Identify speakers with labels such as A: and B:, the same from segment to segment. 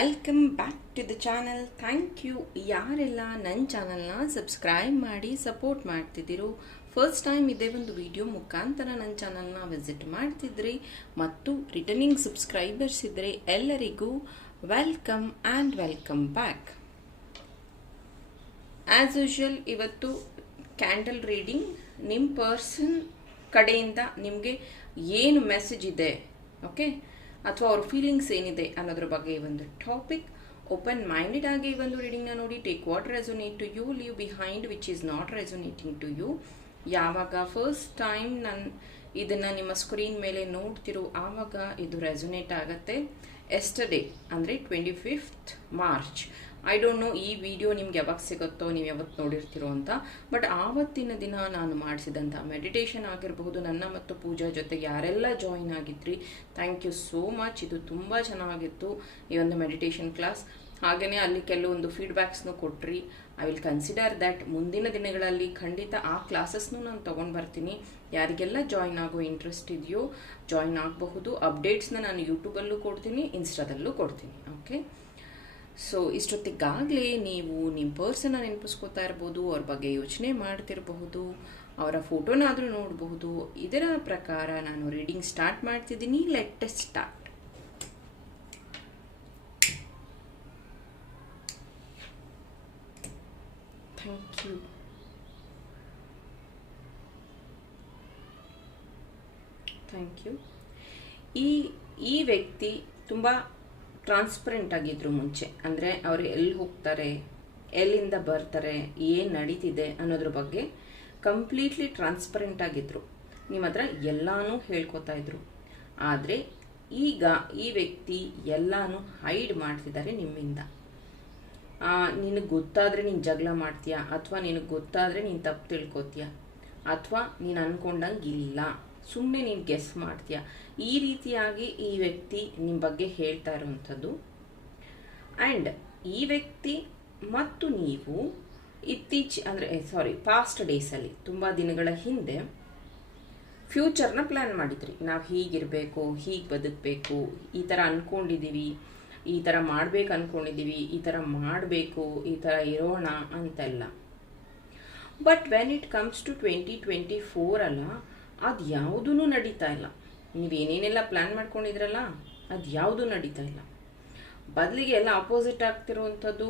A: Welcome back to the channel thank you ಯಾರೆಲ್ಲ ನನ್ನ ಚಾನಲ್ನ ಸಬ್ಸ್ಕ್ರೈಬ್ ಮಾಡಿ ಸಪೋರ್ಟ್ ಮಾಡ್ತಿದ್ದೀರೋ ಫಸ್ಟ್ ಟೈಮ್ ಇದೇ ಒಂದು ವಿಡಿಯೋ ಮುಖಾಂತರ ನನ್ನ ಚಾನಲ್ನ ವಿಸಿಟ್ ಮಾಡ್ತಿದ್ರಿ ಮತ್ತು ರಿಟರ್ನಿಂಗ್ ಸಬ್ಸ್ಕ್ರೈಬರ್ಸ್ ಇದ್ದರೆ ಎಲ್ಲರಿಗೂ welcome and welcome back as usual ಇವತ್ತು ಕ್ಯಾಂಡಲ್ ರೀಡಿಂಗ್ ನಿಮ್ಮ ಪರ್ಸನ್ ಕಡೆಯಿಂದ ನಿಮಗೆ ಏನು ಮೆಸೇಜ್ ಇದೆ ಓಕೆ ಅಥವಾ ಅವ್ರ ಫೀಲಿಂಗ್ಸ್ ಏನಿದೆ ಅನ್ನೋದ್ರ ಬಗ್ಗೆ ಈ ಒಂದು ಟಾಪಿಕ್ ಓಪನ್ ಮೈಂಡೆಡ್ ಆಗಿ ಈ ಒಂದು ರೀಡಿಂಗ್ನ ನೋಡಿ. Take what resonate to you leave behind which is not resonating to you ಯಾವಾಗ ಫಸ್ಟ್ ಟೈಮ್ ನಾನು ಇದನ್ನು ನಿಮ್ಮ ಸ್ಕ್ರೀನ್ ಮೇಲೆ ನೋಡ್ತಿರೋ ಆವಾಗ ಇದು ರೆಸೊನೇಟ್ ಆಗುತ್ತೆ. ಎಸ್ಟರ್ಡೇ ಅಂದರೆ twenty fifth March I don't know ಈ ವಿಡಿಯೋ ನಿಮ್ಗೆ ಯಾವಾಗ ಸಿಗುತ್ತೋ, ನೀವು ಯಾವತ್ತು ನೋಡಿರ್ತೀರೋ ಅಂತ. ಬಟ್ ಆವತ್ತಿನ ದಿನ ನಾನು ಮಾಡಿಸಿದಂಥ ಮೆಡಿಟೇಷನ್ ಆಗಿರಬಹುದು, ನನ್ನ ಮತ್ತು ಪೂಜಾ ಜೊತೆಗೆ ಯಾರೆಲ್ಲ ಜಾಯಿನ್ ಆಗಿದ್ರಿ ಥ್ಯಾಂಕ್ ಯು ಸೋ ಮಚ್ ಇದು ತುಂಬ ಚೆನ್ನಾಗಿತ್ತು ಈ ಒಂದು ಮೆಡಿಟೇಷನ್ ಕ್ಲಾಸ್ ಹಾಗೆಯೇ ಅಲ್ಲಿ ಕೆಲವೊಂದು ಫೀಡ್ಬ್ಯಾಕ್ಸ್ನು ಕೊಟ್ರಿ. ಐ ವಿಲ್ ಕನ್ಸಿಡರ್ ದ್ಯಾಟ್ ಮುಂದಿನ ದಿನಗಳಲ್ಲಿ ಖಂಡಿತ ಆ ಕ್ಲಾಸಸ್ನು ನಾನು ತೊಗೊಂಡು ಬರ್ತೀನಿ. ಯಾರಿಗೆಲ್ಲ ಜಾಯಿನ್ ಆಗೋ ಇಂಟ್ರೆಸ್ಟ್ ಇದೆಯೋ ಜಾಯಿನ್ ಆಗಬಹುದು. ಅಪ್ಡೇಟ್ಸ್ನ ನಾನು ಯೂಟ್ಯೂಬಲ್ಲೂ ಕೊಡ್ತೀನಿ ಇನ್ಸ್ಟಾದಲ್ಲೂ ಕೊಡ್ತೀನಿ. ಓಕೆ ಸೊ ಇಷ್ಟೊತ್ತಿಗಾಗಲೇ ನೀವು ನಿಮ್ಮ ಪರ್ಸನ್ನ ನೆನಪಿಸ್ಕೋತಾ ಇರ್ಬೋದು, ಅವ್ರ ಬಗ್ಗೆ ಯೋಚನೆ ಮಾಡ್ತಿರಬಹುದು, ಅವರ ಫೋಟೋನಾದರೂ ನೋಡಬಹುದು. ಇದರ ಪ್ರಕಾರ ನಾನು ರೀಡಿಂಗ್ ಸ್ಟಾರ್ಟ್ ಮಾಡ್ತಿದ್ದೀನಿ. Let start thank you thank you ಈ ಈ ವ್ಯಕ್ತಿ ತುಂಬ ಟ್ರಾನ್ಸ್ಪರೆಂಟ್ ಆಗಿದ್ರು ಮುಂಚೆ. ಅಂದರೆ ಅವರು ಎಲ್ಲಿ ಹೋಗ್ತಾರೆ, ಎಲ್ಲಿಂದ ಬರ್ತಾರೆ, ಏನು ನಡೀತಿದೆ ಅನ್ನೋದ್ರ ಬಗ್ಗೆ ಕಂಪ್ಲೀಟ್ಲಿ ಟ್ರಾನ್ಸ್ಪರೆಂಟ್ ಆಗಿದ್ರು. ನಿಮ್ಮ ಹತ್ರ ಎಲ್ಲನೂ ಹೇಳ್ಕೊತಾ ಇದ್ರು. ಆದರೆ ಈಗ ಈ ವ್ಯಕ್ತಿ ಎಲ್ಲಾನು ಹೈಡ್ ಮಾಡ್ತಿದ್ದಾರೆ ನಿಮ್ಮಿಂದ. ನಿನಗೆ ಗೊತ್ತಾದರೆ ನೀನು ಜಗಳ ಮಾಡ್ತೀಯಾ? ಅಥವಾ ನಿನಗೆ ಗೊತ್ತಾದರೆ ನೀನು ತಪ್ಪು ತಿಳ್ಕೊತೀಯ? ಅಥವಾ ನೀನು ಅಂದ್ಕೊಂಡಂಗೆ ಇಲ್ಲ? ಸುಮ್ಮನೆ ನೀನು ಗೆಸ್ ಮಾಡ್ತೀಯ. ಈ ರೀತಿಯಾಗಿ ಈ ವ್ಯಕ್ತಿ ನಿಮ್ಮ ಬಗ್ಗೆ ಹೇಳ್ತಾ ಇರುವಂಥದ್ದು. ಆ್ಯಂಡ್ ಈ ವ್ಯಕ್ತಿ ಮತ್ತು ನೀವು ಇತ್ತೀಚೆ, ಅಂದರೆ ಸಾರಿ ಪಾಸ್ಟ್ ಡೇಸಲ್ಲಿ ತುಂಬ ದಿನಗಳ ಹಿಂದೆ ಫ್ಯೂಚರ್ನ ಪ್ಲ್ಯಾನ್ ಮಾಡಿದ್ರಿ. ನಾವು ಹೀಗಿರಬೇಕು, ಹೀಗೆ ಬದುಕಬೇಕು, ಈ ಥರ ಅಂದ್ಕೊಂಡಿದ್ದೀವಿ ಈ ಥರ ಮಾಡ್ಬೇಕು ಅಂದ್ಕೊಂಡಿದ್ದೀವಿ ಈ ಥರ ಮಾಡಬೇಕು, ಈ ಥರ ಇರೋಣ ಅಂತೆಲ್ಲ. But when it comes to twenty twenty four ಅಲ್ಲ ಅದು ಯಾವುದೂ ನಡೀತಾ ಇಲ್ಲ. ನೀವು ಏನೇನೆಲ್ಲ ಪ್ಲ್ಯಾನ್ ಮಾಡ್ಕೊಂಡಿದ್ರಲ್ಲ, ಅದು ಯಾವುದೂ ನಡೀತಾ ಇಲ್ಲ. ಬದಲಿಗೆ ಎಲ್ಲ ಅಪೋಸಿಟ್ ಆಗ್ತಿರುವಂಥದ್ದು,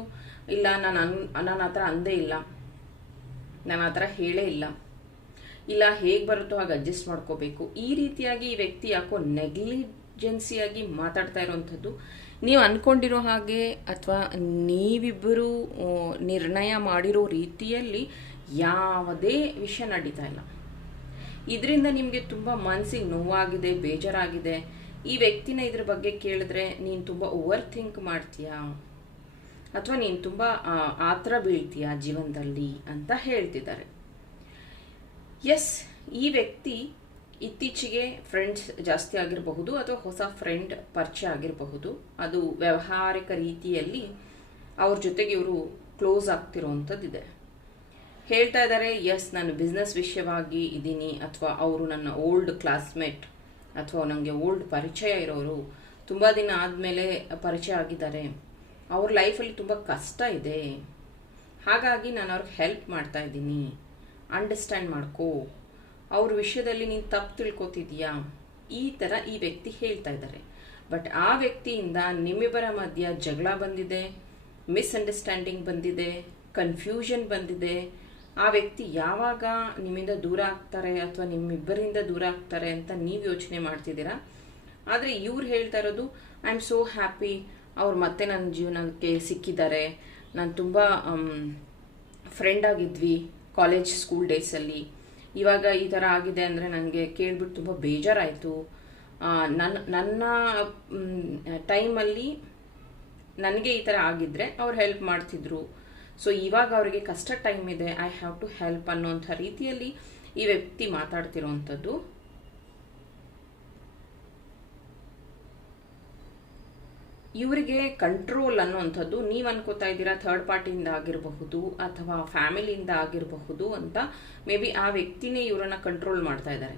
A: ಇಲ್ಲ ನಾನು ಅನ್, ನಾನು ಆ ಥರ ಅಂದೇ ಇಲ್ಲ. ನಾನು ಆ ಥರ ಹೇಳೇ ಇಲ್ಲ. ಇಲ್ಲ ಹೇಗೆ ಬರುತ್ತೋ ಹಾಗೆ ಅಡ್ಜಸ್ಟ್ ಮಾಡ್ಕೋಬೇಕು. ಈ ರೀತಿಯಾಗಿ ಈ ವ್ಯಕ್ತಿ ಯಾಕೋ ನೆಗ್ಲಿಜೆನ್ಸಿಯಾಗಿ ಮಾತಾಡ್ತಾ ಇರೋವಂಥದ್ದು, ನೀವು ಅಂದ್ಕೊಂಡಿರೋ ಹಾಗೆ ಅಥವಾ ನೀವಿಬ್ಬರು ನಿರ್ಣಯ ಮಾಡಿರೋ ರೀತಿಯಲ್ಲಿ ಯಾವುದೇ ವಿಷಯ ನಡೀತಾ ಇಲ್ಲ. ಇದರಿಂದ ನಿಮಗೆ ತುಂಬ ಮನಸ್ಸಿಗೆ ನೋವಾಗಿದೆ, ಬೇಜಾರಾಗಿದೆ. ಈ ವ್ಯಕ್ತಿನ ಇದ್ರ ಬಗ್ಗೆ ಕೇಳಿದ್ರೆ ನೀನು ತುಂಬ ಓವರ್ ಥಿಂಕ್ ಮಾಡ್ತೀಯಾ? ಅಥವಾ ನೀನು ತುಂಬ ಆತರ ಬೀಳ್ತೀಯಾ ಜೀವನದಲ್ಲಿ ಅಂತ ಹೇಳ್ತಿದ್ದಾರೆ. ಎಸ್ ಈ ವ್ಯಕ್ತಿ ಇತ್ತೀಚೆಗೆ ಫ್ರೆಂಡ್ಸ್ ಜಾಸ್ತಿ ಆಗಿರಬಹುದು ಅಥವಾ ಹೊಸ ಫ್ರೆಂಡ್ ಪರಿಚಯ ಆಗಿರಬಹುದು. ಅದು ವ್ಯಾವಹಾರಿಕ ರೀತಿಯಲ್ಲಿ ಅವ್ರ ಜೊತೆಗೆ ಇವರು ಕ್ಲೋಸ್ ಆಗ್ತಿರೋವಂಥದ್ದಿದೆ ಹೇಳ್ತಾ ಇದ್ದಾರೆ ಎಸ್ ನಾನು ಬಿಸ್ನೆಸ್ ವಿಷಯವಾಗಿ ಇದ್ದೀನಿ ಅಥವಾ ಅವರು ನನ್ನ ಓಲ್ಡ್ ಕ್ಲಾಸ್ಮೇಟ್ ಅಥವಾ ನನಗೆ ಓಲ್ಡ್ ಪರಿಚಯ ಇರೋರು ತುಂಬ ದಿನ ಆದಮೇಲೆ ಪರಿಚಯ ಆಗಿದ್ದಾರೆ. ಅವ್ರ ಲೈಫಲ್ಲಿ ತುಂಬ ಕಷ್ಟ ಇದೆ. ಹಾಗಾಗಿ ನಾನು ಅವ್ರಿಗೆ ಹೆಲ್ಪ್ ಮಾಡ್ತಾ ಇದ್ದೀನಿ. ಅಂಡರ್ಸ್ಟ್ಯಾಂಡ್ ಮಾಡ್ಕೋ. ಅವ್ರ ವಿಷಯದಲ್ಲಿ ನೀನು ತಪ್ಪು ತಿಳ್ಕೊತಿದ್ಯಾ ಈ ಥರ ಈ ವ್ಯಕ್ತಿ ಹೇಳ್ತಾ ಇದ್ದಾರೆ. ಬಟ್ ಆ ವ್ಯಕ್ತಿಯಿಂದ ನಿಮ್ಮಿಬ್ಬರ ಮಧ್ಯ ಜಗಳ ಬಂದಿದೆ ಮಿಸ್ಅಂಡರ್ಸ್ಟ್ಯಾಂಡಿಂಗ್ ಬಂದಿದೆ ಕನ್ಫ್ಯೂಷನ್ ಬಂದಿದೆ. ಆ ವ್ಯಕ್ತಿ ಯಾವಾಗ ನಿಮ್ಮಿಂದ ದೂರ ಆಗ್ತಾರೆ ಅಥವಾ ನಿಮ್ಮಿಬ್ಬರಿಂದ ದೂರ ಆಗ್ತಾರೆ ಅಂತ ನೀವು ಯೋಚನೆ ಮಾಡ್ತಿದ್ದೀರಾ? ಆದರೆ ಇವ್ರು ಹೇಳ್ತಾ ಇರೋದು ಐ ಆಮ್ ಸೋ ಹ್ಯಾಪಿ ಅವ್ರು ಮತ್ತೆ ನನ್ನ ಜೀವನಕ್ಕೆ ಸಿಕ್ಕಿದ್ದಾರೆ. ನಾನು ತುಂಬ ಫ್ರೆಂಡ್ ಆಗಿದ್ವಿ ಕಾಲೇಜ್ ಸ್ಕೂಲ್ ಡೇಸಲ್ಲಿ ಇವಾಗ ಈ ಥರ ಆಗಿದೆ ಅಂದರೆ ನನಗೆ ಕೇಳ್ಬಿಟ್ಟು ತುಂಬ ಬೇಜಾರಾಯಿತು. ನನ್ನ ನನ್ನ ಟೈಮಲ್ಲಿ ನನಗೆ ಈ ಥರ ಆಗಿದ್ದರೆ ಅವ್ರು ಹೆಲ್ಪ್ ಮಾಡ್ತಿದ್ರು. ಸೊ ಇವಾಗ ಅವರಿಗೆ ಕಷ್ಟ ಟೈಮ್ ಇದೆ ಐ ಹ್ಯಾವ್ ಟು ಹೆಲ್ಪ್ ಅನ್ನೋಂಥ ರೀತಿಯಲ್ಲಿ ಈ ವ್ಯಕ್ತಿ ಮಾತಾಡ್ತಿರೋವಂಥದ್ದು. ಇವರಿಗೆ ಕಂಟ್ರೋಲ್ ಅನ್ನುವಂಥದ್ದು, ನೀವು ಅನ್ಕೋತಾ ಇದ್ದೀರಾ ಥರ್ಡ್ ಪಾರ್ಟಿಯಿಂದ ಆಗಿರಬಹುದು ಅಥವಾ ಫ್ಯಾಮಿಲಿಯಿಂದ ಆಗಿರಬಹುದು ಅಂತ ಮೇ ಬಿ ಆ ವ್ಯಕ್ತಿನೇ ಇವರನ್ನ ಕಂಟ್ರೋಲ್ ಮಾಡ್ತಾ ಇದ್ದಾರೆ.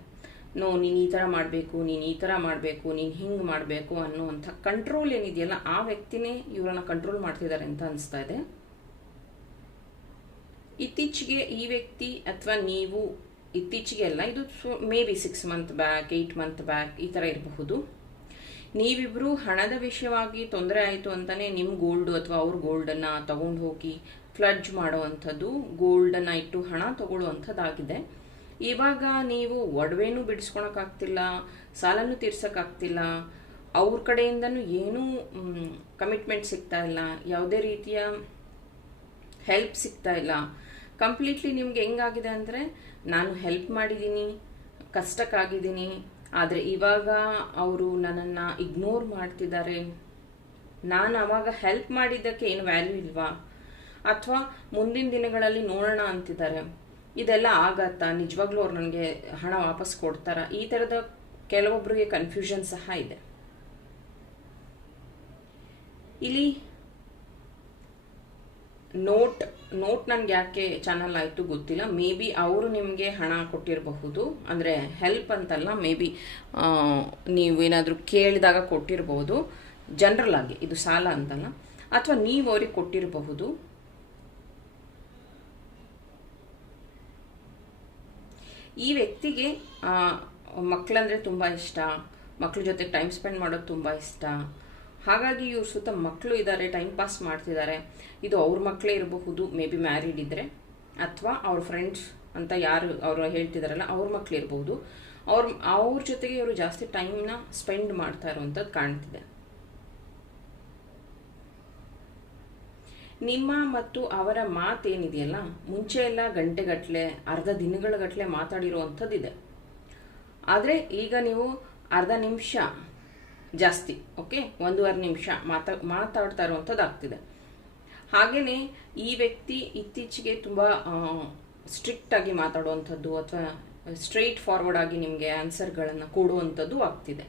A: ನೋ ನೀನು ಈ ಥರ ಮಾಡಬೇಕು, ನೀನು ಈ ಥರ ಮಾಡಬೇಕು, ನೀನು ಹಿಂಗೆ ಮಾಡಬೇಕು ಅನ್ನೋವಂಥ ಕಂಟ್ರೋಲ್ ಏನಿದೆಯಲ್ಲ, ಆ ವ್ಯಕ್ತಿನೇ ಇವರನ್ನ ಕಂಟ್ರೋಲ್ ಮಾಡ್ತಿದ್ದಾರೆ ಅಂತ ಅನಿಸ್ತಾ ಇದೆ. ಇತ್ತೀಚೆಗೆ ಈ ವ್ಯಕ್ತಿ ಅಥವಾ ನೀವು ಇತ್ತೀಚೆಗೆ ಅಲ್ಲ, ಇದು maybe six month back eight month back ಈ ಥರ ಇರಬಹುದು. ನೀವಿಬ್ಬರು ಹಣದ ವಿಷಯವಾಗಿ ತೊಂದರೆ ಆಯಿತು ಅಂತಲೇ ನಿಮ್ಮ ಗೋಲ್ಡ್ ಅಥವಾ ಅವ್ರ ಗೋಲ್ಡನ್ನು ತಗೊಂಡು ಹೋಗಿ ಫ್ಲಡ್ಜ್ ಮಾಡುವಂಥದ್ದು ಗೋಲ್ಡನ್ನು ಇಟ್ಟು ಹಣ ತಗೊಳ್ಳುವಂಥದ್ದಾಗಿದೆ. ಇವಾಗ ನೀವು ಒಡವೆನೂ ಬಿಡಿಸ್ಕೊಳಕ್ಕಾಗ್ತಿಲ್ಲ, ಸಾಲನೂ ತೀರ್ಸೋಕ್ಕಾಗ್ತಿಲ್ಲ, ಅವ್ರ ಕಡೆಯಿಂದನೂ ಏನೂ ಕಮಿಟ್ಮೆಂಟ್ ಸಿಗ್ತಾ ಇಲ್ಲ. ಯಾವುದೇ ರೀತಿಯ ಹೆಲ್ಪ್ ಸಿಗ್ತಾ ಇಲ್ಲ. ಕಂಪ್ಲೀಟ್ಲಿ ನಿಮ್ಗೆ ಹೆಂಗಾಗಿದೆ ಅಂದರೆ, ನಾನು ಹೆಲ್ಪ್ ಮಾಡಿದ್ದೀನಿ ಕಷ್ಟಕ್ಕಾಗಿದ್ದೀನಿ ಆದರೆ ಇವಾಗ ಅವರು ನನ್ನನ್ನು ಇಗ್ನೋರ್ ಮಾಡ್ತಿದ್ದಾರೆ. ನಾನು ಅವಾಗ ಹೆಲ್ಪ್ ಮಾಡಿದ್ದಕ್ಕೆ ಏನು ವ್ಯಾಲ್ಯೂ ಇಲ್ವಾ? ಅಥವಾ ಮುಂದಿನ ದಿನಗಳಲ್ಲಿ ನೋಡೋಣ ಅಂತಿದ್ದಾರೆ. ಇದೆಲ್ಲ ಆಗತ್ತಾ? ನಿಜವಾಗ್ಲೂ ಅವ್ರು ನನಗೆ ಹಣ ವಾಪಸ್ ಕೊಡ್ತಾರ? ಈ ಥರದ ಕೆಲವೊಬ್ಬರಿಗೆ ಕನ್ಫ್ಯೂಷನ್ ಸಹ ಇದೆ. ಇಲ್ಲಿ ನೋಟ್ ನೋಟ್ ನನಗೆ ಯಾಕೆ ಚಾನಲ್ ಆಯಿತು ಗೊತ್ತಿಲ್ಲ. ಮೇ ಬಿ ಅವರು ನಿಮಗೆ ಹಣ ಕೊಟ್ಟಿರಬಹುದು. ಅಂದರೆ ಹೆಲ್ಪ್ ಅಂತಲ್ಲ ಮೇ ಬಿ ನೀವೇನಾದರೂ ಕೇಳಿದಾಗ ಕೊಟ್ಟಿರಬಹುದು. ಜನರಲ್ ಆಗಿ, ಇದು ಸಾಲ ಅಂತಲ್ಲ. ಅಥವಾ ನೀವು ಅವ್ರಿಗೆ ಕೊಟ್ಟಿರಬಹುದು. ಈ ವ್ಯಕ್ತಿಗೆ ಮಕ್ಕಳಂದರೆ ತುಂಬ ಇಷ್ಟ. ಮಕ್ಕಳ ಜೊತೆ ಟೈಮ್ ಸ್ಪೆಂಡ್ ಮಾಡೋದು ತುಂಬ ಇಷ್ಟ. ಹಾಗಾಗಿ ಇವ್ರ ಸುತ್ತ ಮಕ್ಕಳು ಇದ್ದಾರೆ ಟೈಮ್ ಪಾಸ್ ಮಾಡ್ತಿದ್ದಾರೆ ಇದು ಅವ್ರ ಮಕ್ಕಳೇ ಇರಬಹುದು ಮೇ ಬಿ ಮ್ಯಾರಿಡ್ ಇದ್ದರೆ ಅಥವಾ ಅವ್ರ ಫ್ರೆಂಡ್ಸ್ ಅಂತ ಯಾರು ಅವರು ಹೇಳ್ತಿದಾರಲ್ಲ, ಅವ್ರ ಮಕ್ಕಳು ಇರಬಹುದು. ಅವ್ರ ಅವ್ರ ಜೊತೆಗೆ ಇವರು ಜಾಸ್ತಿ ಟೈಮ್ನ ಸ್ಪೆಂಡ್ ಮಾಡ್ತಾ ಇರುವಂಥದ್ದು ಕಾಣ್ತಿದೆ. ನಿಮ್ಮ ಮತ್ತು ಅವರ ಮಾತೇನಿದೆಯಲ್ಲ, ಮುಂಚೆ ಎಲ್ಲ ಗಂಟೆಗಟ್ಟಲೆ ಅರ್ಧ ದಿನಗಳ ಗಟ್ಟಲೆ ಮಾತಾಡಿರುವಂಥದ್ದಿದೆ. ಆದರೆ ಈಗ ನೀವು ಅರ್ಧ ನಿಮಿಷ ಜಾಸ್ತಿ ಓಕೆ ಒಂದೂವರೆ ನಿಮಿಷ ಮಾತಾ, ಮಾತಾಡ್ತಾ ಇರುವಂಥದ್ದು ಆಗ್ತಿದೆ. ಹಾಗೆಯೇ ಈ ವ್ಯಕ್ತಿ ಇತ್ತೀಚೆಗೆ ತುಂಬ ಸ್ಟ್ರಿಕ್ಟ್ ಆಗಿ ಮಾತಾಡುವಂಥದ್ದು ಅಥವಾ ಸ್ಟ್ರೈಟ್ ಫಾರ್ವರ್ಡ್ ಆಗಿ ನಿಮಗೆ ಆನ್ಸರ್ಗಳನ್ನು ಕೊಡುವಂಥದ್ದು ಆಗ್ತಿದೆ.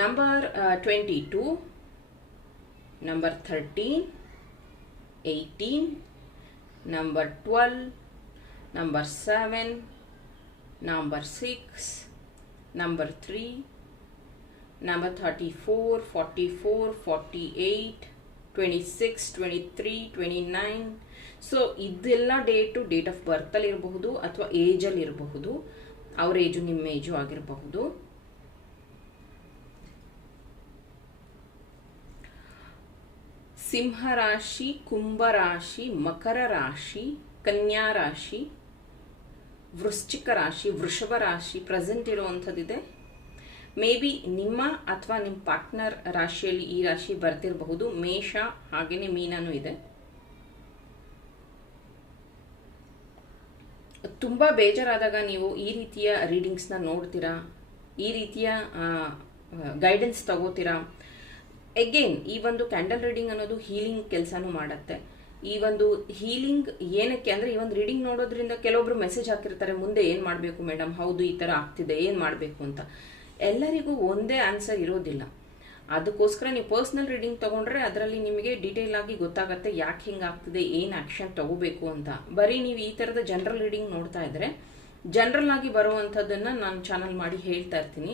A: Number twenty two number thirteen eighteen number twelve number seven number six number 3 number 34 44 48 26 23 29 so ಇದೆಲ್ಲ ಡೇಟು ಡೇಟ್ ಆಫ್ ಬರ್ತಲ್ಲಿ ಇರಬಹುದು ಅಥವಾ ಏಜಲ್ಲಿ ಇರಬಹುದು. ಅವ್ರ ಏಜು ನಿಮ್ಮ ಏಜು ಆಗಿರಬಹುದು. ಸಿಂಹರಾಶಿ ಕುಂಭರಾಶಿ ಮಕರ ರಾಶಿ, ಕನ್ಯಾ ರಾಶಿ ವೃಶ್ಚಿಕ ರಾಶಿ, ವೃಷಭ ರಾಶಿ ಪ್ರೆಸೆಂಟ್ ಇರುವಂಥದ್ದಿದೆ. ಮೇ ಬಿ ನಿಮ್ಮ ಅಥವಾ ನಿಮ್ಮ ಪಾರ್ಟ್ನರ್ ರಾಶಿಯಲ್ಲಿ ಈ ರಾಶಿ ಬರ್ತಿರಬಹುದು ಮೇಷ ಹಾಗೇನೆ ಮೀನನೂ ಇದೆ. ತುಂಬ ಬೇಜಾರಾದಾಗ ನೀವು ಈ ರೀತಿಯ ರೀಡಿಂಗ್ಸ್ನ ನೋಡ್ತೀರಾ? ಈ ರೀತಿಯ ಗೈಡೆನ್ಸ್ ತಗೋತೀರಾ? ಎಗೇನ್ ಈ ಒಂದು ಕ್ಯಾಂಡಲ್ ರೀಡಿಂಗ್ ಅನ್ನೋದು ಹೀಲಿಂಗ್ ಕೆಲಸನೂ ಮಾಡುತ್ತೆ. ಈ ಒಂದು ಹೀಲಿಂಗ್ ಏನಕ್ಕೆ ಅಂದ್ರೆ ಈ ಒಂದು ರೀಡಿಂಗ್ ನೋಡೋದ್ರಿಂದ ಕೆಲವೊಬ್ರು ಮೆಸೇಜ್ ಹಾಕಿರ್ತಾರೆ, ಮುಂದೆ ಏನು ಮಾಡಬೇಕು ಮೇಡಮ್ ಹೌದು, ಈ ತರ ಆಗ್ತಿದೆ, ಏನು ಮಾಡಬೇಕು ಅಂತ. ಎಲ್ಲರಿಗೂ ಒಂದೇ ಆನ್ಸರ್ ಇರೋದಿಲ್ಲ. ಅದಕ್ಕೋಸ್ಕರ ನೀವು ಪರ್ಸ್ನಲ್ ರೀಡಿಂಗ್ ತಗೊಂಡ್ರೆ ಅದರಲ್ಲಿ ನಿಮಗೆ ಡೀಟೇಲ್ ಆಗಿ ಗೊತ್ತಾಗುತ್ತೆ ಯಾಕೆ ಹಿಂಗೆ ಆಗ್ತಿದೆ, ಏನು ಆ್ಯಕ್ಷನ್ ತಗೋಬೇಕು ಅಂತ. ಬರೀ ನೀವು ಈ ಥರದ ಜನರಲ್ ರೀಡಿಂಗ್ ನೋಡ್ತಾ ಇದ್ರೆ ಜನರಲ್ ಆಗಿ ಬರುವಂಥದ್ದನ್ನು ನಾನು ಚಾನಲ್ ಮಾಡಿ ಹೇಳ್ತಾ ಇರ್ತೀನಿ.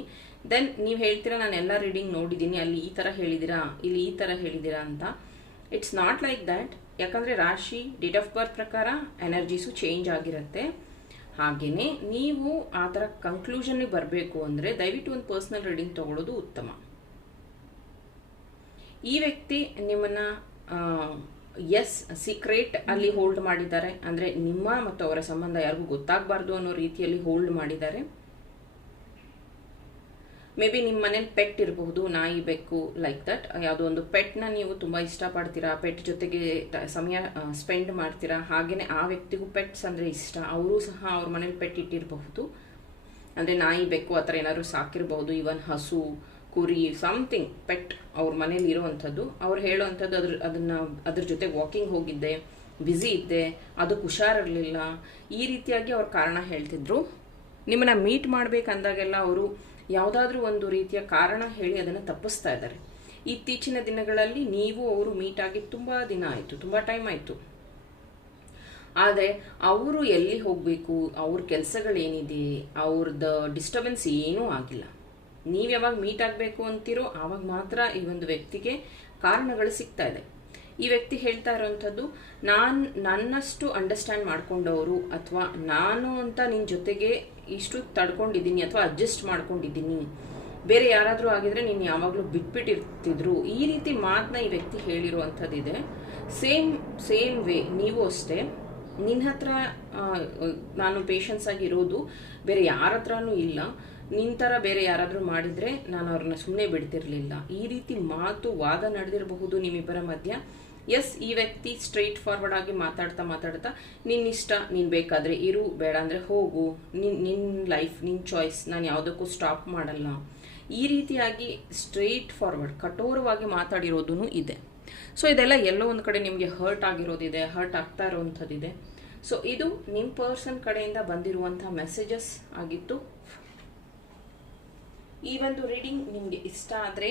A: ದೆನ್ ನೀವು ಹೇಳ್ತೀರಾ, ನಾನು ಎಲ್ಲ ರೀಡಿಂಗ್ ನೋಡಿದ್ದೀನಿ, ಅಲ್ಲಿ ಈ ಥರ ಹೇಳಿದ್ದೀರಾ ಇಲ್ಲಿ ಈ ಥರ ಹೇಳಿದ್ದೀರಾ ಅಂತ. ಇಟ್ಸ್ ನಾಟ್ ಲೈಕ್ ದ್ಯಾಟ್ ಯಾಕಂದರೆ ರಾಶಿ ಡೇಟ್ ಆಫ್ ಬರ್ತ್ ಪ್ರಕಾರ ಎನರ್ಜೀಸು ಚೇಂಜ್ ಆಗಿರುತ್ತೆ. ಹಾಗೆಯೇ ನೀವು ಆ ಥರ ಕನ್ಕ್ಲೂಷನ್ಗೆ ಬರಬೇಕು ಅಂದರೆ ದಯವಿಟ್ಟು ಒಂದು ಪರ್ಸ್ನಲ್ ರೀಡಿಂಗ್ ತಗೊಳ್ಳೋದು ಉತ್ತಮ. ಈ ವ್ಯಕ್ತಿ ನಿಮ್ಮನ್ನು ಎಸ್ ಸೀಕ್ರೆಟ್ ಅಲ್ಲಿ ಹೋಲ್ಡ್ ಮಾಡಿದ್ದಾರೆ. ಅಂದರೆ ನಿಮ್ಮ ಮತ್ತು ಅವರ ಸಂಬಂಧ ಯಾರಿಗೂ ಗೊತ್ತಾಗಬಾರ್ದು ಅನ್ನೋ ರೀತಿಯಲ್ಲಿ ಹೋಲ್ಡ್ ಮಾಡಿದ್ದಾರೆ. ಮೇ ಬಿ ನಿಮ್ಮ ಮನೇಲಿ ಪೆಟ್ ಇರಬಹುದು, ನಾಯಿ, ಬೆಕ್ಕು ಲೈಕ್ ದಟ್ ಯಾವುದೋ ಒಂದು ಪೆಟ್ನ ನೀವು ತುಂಬ ಇಷ್ಟಪಡ್ತೀರಾ? ಪೆಟ್ ಜೊತೆಗೆ ಸಮಯ ಸ್ಪೆಂಡ್ ಮಾಡ್ತೀರಾ? ಹಾಗೆಯೇ ಆ ವ್ಯಕ್ತಿಗೂ ಪೆಟ್ಸ್ ಅಂದರೆ ಇಷ್ಟ. ಅವರು ಸಹ ಅವ್ರ ಮನೇಲಿ ಪೆಟ್ ಇಟ್ಟಿರಬಹುದು. ಅಂದರೆ ನಾಯಿ, ಬೆಕ್ಕು ಆ ಥರ ಏನಾದರೂ ಸಾಕಿರಬಹುದು. ಈವನ್ ಹಸು, ಕುರಿ ಸಮಥಿಂಗ್ ಪೆಟ್ ಅವ್ರ ಮನೇಲಿ ಇರುವಂಥದ್ದು. ಅವ್ರು ಹೇಳೋವಂಥದ್ದು ಅದ್ರ, ಅದನ್ನು, ಅದ್ರ ಜೊತೆ ವಾಕಿಂಗ್ ಹೋಗಿದ್ದೆ ಬ್ಯುಸಿ ಇದ್ದೆ ಅದಕ್ಕೆ ಹುಷಾರಿರಲಿಲ್ಲ. ಈ ರೀತಿಯಾಗಿ ಅವ್ರ ಕಾರಣ ಹೇಳ್ತಿದ್ರು. ನಿಮ್ಮನ್ನ ಮೀಟ್ ಮಾಡಬೇಕಂದಾಗೆಲ್ಲ ಅವರು ಯಾವುದಾದ್ರೂ ಒಂದು ರೀತಿಯ ಕಾರಣ ಹೇಳಿ ಅದನ್ನು ತಪ್ಪಿಸ್ತಾ ಇದ್ದಾರೆ. ಇತ್ತೀಚಿನ ದಿನಗಳಲ್ಲಿ ನೀವು ಅವರು ಮೀಟ್ ಆಗಿ ತುಂಬ ದಿನ ಆಯಿತು, ತುಂಬ ಟೈಮ್ ಆಯಿತು. ಆದರೆ ಅವರು ಎಲ್ಲಿ ಹೋಗಬೇಕು, ಅವ್ರ ಕೆಲಸಗಳೇನಿದೆ ಅವ್ರದ್ದು ಡಿಸ್ಟರ್ಬೆನ್ಸ್ ಏನೂ ಆಗಿಲ್ಲ. ನೀವು ಯಾವಾಗ ಮೀಟ್ ಆಗಬೇಕು ಅಂತೀರೋ ಆವಾಗ ಮಾತ್ರ ಈ ಒಂದು ವ್ಯಕ್ತಿಗೆ ಕಾರಣಗಳು ಸಿಗ್ತಾ ಇದೆ. ಈ ವ್ಯಕ್ತಿ ಹೇಳ್ತಾ ಇರೋವಂಥದ್ದು ನಾನು ನನ್ನಷ್ಟು ಅಂಡರ್ಸ್ಟ್ಯಾಂಡ್ ಮಾಡ್ಕೊಂಡವರು ಅಥವಾ ನಾನು ಅಂತ ನಿನ್ನ ಜೊತೆಗೆ ಇಷ್ಟು ತಡ್ಕೊಂಡಿದ್ದೀನಿ ಅಥವಾ ಅಡ್ಜಸ್ಟ್ ಮಾಡ್ಕೊಂಡಿದ್ದೀನಿ. ಬೇರೆ ಯಾರಾದರೂ ಆಗಿದ್ರೆ ನೀನು ಯಾವಾಗಲೂ ಬಿಟ್ಬಿಟ್ಟಿರ್ತಿದ್ರು. ಈ ರೀತಿ ಮಾತನ್ನ ಈ ವ್ಯಕ್ತಿ ಹೇಳಿರುವಂಥದ್ದಿದೆ. ಸೇಮ್ ಸೇಮ್ ವೇ, ನೀವು ಅಷ್ಟೇ. ನಿನ್ನ ಹತ್ರ ನಾನು ಪೇಷನ್ಸ್ ಆಗಿರೋದು ಬೇರೆ ಯಾರ ಹತ್ರನೂ ಇಲ್ಲ. ನಿನ್ನ ಥರ ಬೇರೆ ಯಾರಾದರೂ ಮಾಡಿದರೆ ನಾನು ಅವ್ರನ್ನ ಸುಮ್ಮನೆ ಬಿಡ್ತಿರ್ಲಿಲ್ಲ. ಈ ರೀತಿ ಮಾತು ವಾದ ನಡೆದಿರಬಹುದು ನಿಮ್ಮಿಬ್ಬರ ಮಧ್ಯ. ಎಸ್ ಈ ವ್ಯಕ್ತಿ ಸ್ಟ್ರೈಟ್ ಫಾರ್ವರ್ಡ್ ಆಗಿ ಮಾತಾಡ್ತಾ ಮಾತಾಡ್ತಾ ನಿನ್ನ ಇಷ್ಟ, ನೀನು ಬೇಕಾದರೆ ಇರು, ಬೇಡ ಅಂದರೆ ಹೋಗು. ನಿನ್ ನಿನ್ನ ಲೈಫ್ ನಿನ್ನ ಚಾಯ್ಸ್ ನಾನು ಯಾವುದಕ್ಕೂ ಸ್ಟಾಪ್ ಮಾಡಲ್ಲ. ಈ ರೀತಿಯಾಗಿ ಸ್ಟ್ರೈಟ್ ಫಾರ್ವರ್ಡ್ ಕಠೋರವಾಗಿ ಮಾತಾಡಿರೋದೂ ಇದೆ. ಸೊ ಇದೆಲ್ಲ ಎಲ್ಲೋ ಒಂದು ಕಡೆ ನಿಮಗೆ ಹರ್ಟ್ ಆಗಿರೋದಿದೆ ಹರ್ಟ್ ಆಗ್ತಾ ಇರೋವಂಥದ್ದಿದೆ. ಸೊ ಇದು ನಿಮ್ಮ ಪರ್ಸನ್ ಕಡೆಯಿಂದ ಬಂದಿರುವಂಥ ಮೆಸೇಜಸ್ ಆಗಿತ್ತು. ಈ ಒಂದು ರೀಡಿಂಗ್ ನಿಮಗೆ ಇಷ್ಟ ಆದರೆ